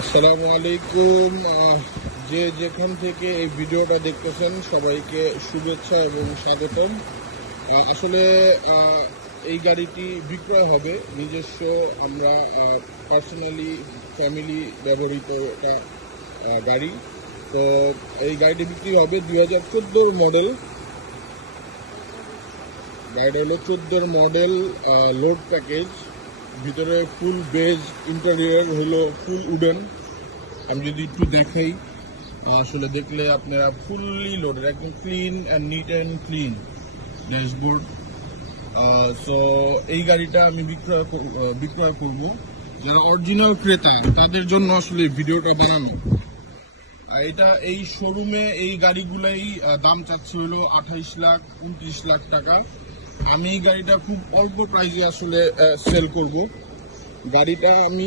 আসসালামু আলাইকুম। যে যেখান থেকে এই ভিডিওটা দেখতেছেন সবাইকে শুভেচ্ছা এবং স্বাগতম। আসলে এই গাড়িটি বিক্রয় হবে নিজস্ব, আমরা পার্সোনালি ফ্যামিলি ব্যবহৃত একটা গাড়ি। তো এই গাড়িটি বিক্রি হবে 2014 মডেল। গাড়িটা হলো 14 মডেল, লোড প্যাকেজ, ভিতরে ফুল বেজ, ইন্টেরিয়র হলো ফুল উডেন। আমি যদি একটু দেখাই, আসলে দেখলে আপনারা ফুললি লোডেড, একদম clean and neat and clean dashboard. So এই গাড়িটা আমি বিক্রয় করব। যারা অরিজিনাল ক্রেতা তাদের জন্য আসলে ভিডিওটা বানানো। এটা এই শোরুমে এই গাড়িগুলাই দাম চাচ্ছে হলো 28 লাখ 29 লাখ টাকা। আমি এই গাড়িটা খুব অল্প প্রাইসে আসলে সেল করব। গাড়িটা আমি